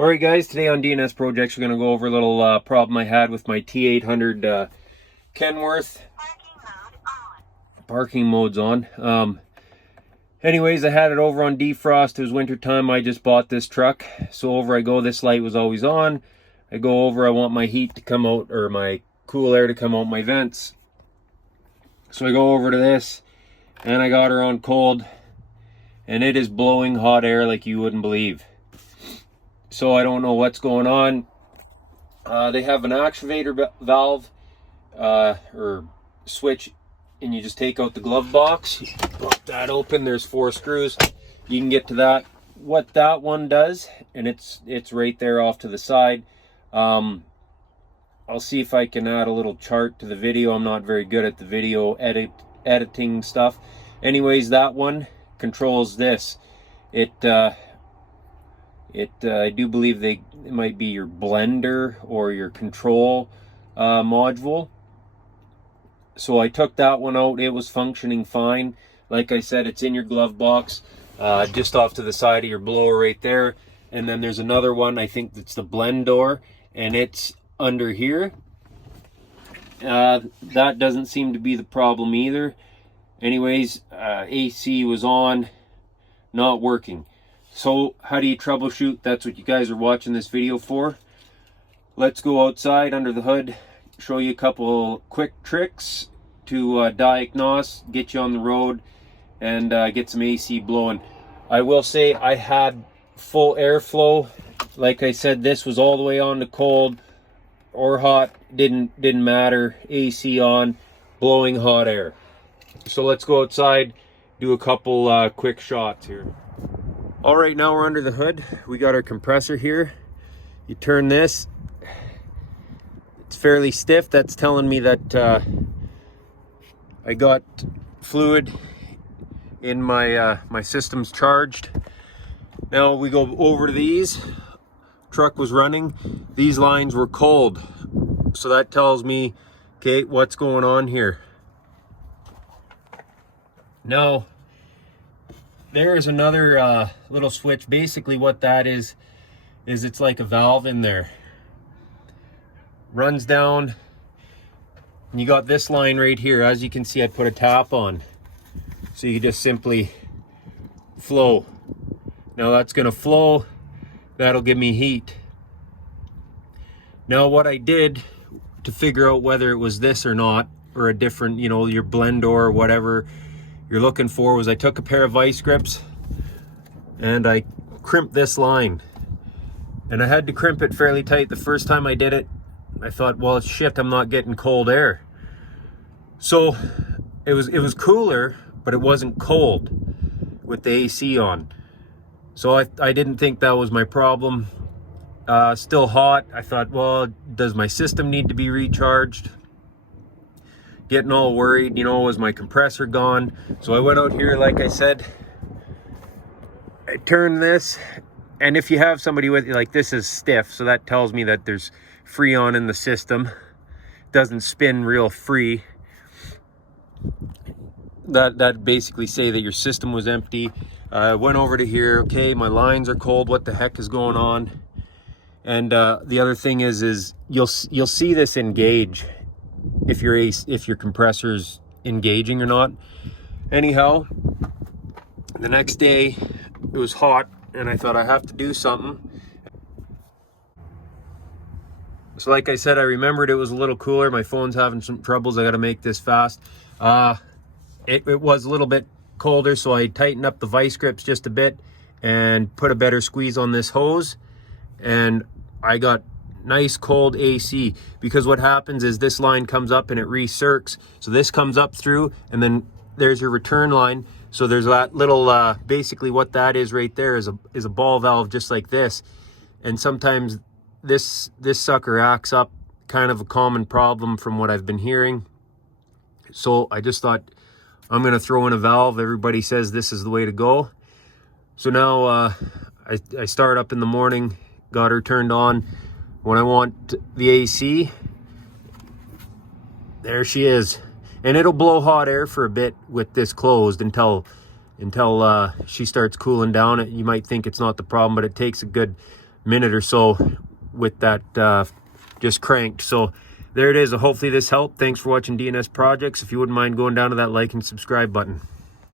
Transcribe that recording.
Alright guys, today on DNS Projects we're going to go over a little problem I had with my T800 Kenworth. Parking mode's on. Anyways, I had it over on defrost. It was winter time. I just bought this truck. So over I go. This light was always on. I go over. I want my heat to come out, or my cool air to come out my vents. So I go over to this and I got her on cold. And it is blowing hot air like you wouldn't believe. So I don't know what's going on. They have an actuator valve or switch, and you just take out the glove box, pop that open. There's 4 screws. You can get to that. What that one does, and it's right there off to the side. I'll see if I can add a little chart to the video. I'm not very good at the video editing stuff. Anyways, that one controls this. I do believe it might be your blender or your control module. So I took that one out. It was functioning fine. Like I said, it's in your glove box, just off to the side of your blower right there. And then there's another one, I think that's the blend door, and it's under here. That doesn't seem to be the problem either. Anyways, AC was on, not working. So how do you troubleshoot? That's what you guys are watching this video for. Let's go outside under the hood, show you a couple quick tricks to diagnose, get you on the road, and get some AC blowing. I will say I had full airflow. Like I said, this was all the way on to cold or hot, didn't matter. AC on, blowing hot air. So let's go outside, do a couple quick shots here. All right, now we're under the hood. We got our compressor here. You turn this. It's fairly stiff. That's telling me that I got fluid in my my system's charged. Now we go over to these. Truck was running. These lines were cold. So that tells me, okay, what's going on here? Now, there is another little switch. Basically what that is it's like a valve in there. Runs down, and you got this line right here. As you can see, I put a tap on. So you just simply flow. Now that's gonna flow, that'll give me heat. Now what I did to figure out whether it was this or not, or a different, you know, your blend or whatever you're looking for, was I took a pair of vice grips and I crimped this line. And I had to crimp it fairly tight. The first time I did it, I thought, well, shit, I'm not getting cold air. So it was cooler, but it wasn't cold with the AC on. So I didn't think that was my problem. Still hot. I thought, well, does my system need to be recharged? Getting all worried, you know, was my compressor gone? So I went out here, like I said, I turned this, and if you have somebody with you, like, this is stiff, so that tells me that there's freon in the system. Doesn't spin real free. That basically say that your system was empty. I went over to here. Okay, my lines are cold. What the heck is going on? And the other thing is you'll see this engage if your compressor's engaging or not. Anyhow, the next day it was hot, and I thought I have to do something. So like I said, I remembered it was a little cooler. My phone's having some troubles. I got to make this fast. It was a little bit colder, so I tightened up the vice grips just a bit and put a better squeeze on this hose, and I got nice cold AC. Because what happens is this line comes up and it recircs. So this comes up through, and then there's your return line. So there's that little, basically what that is right there is a ball valve just like this. And sometimes this sucker acts up, kind of a common problem from what I've been hearing. So I just thought, I'm gonna throw in a valve. Everybody says this is the way to go. So now I start up in the morning, got her turned on. When I want the AC, there she is. And it'll blow hot air for a bit with this closed until she starts cooling down. You might think it's not the problem, but it takes a good minute or so with that just cranked. So there it is. Hopefully this helped. Thanks for watching DNS Projects. If you wouldn't mind going down to that like and subscribe button.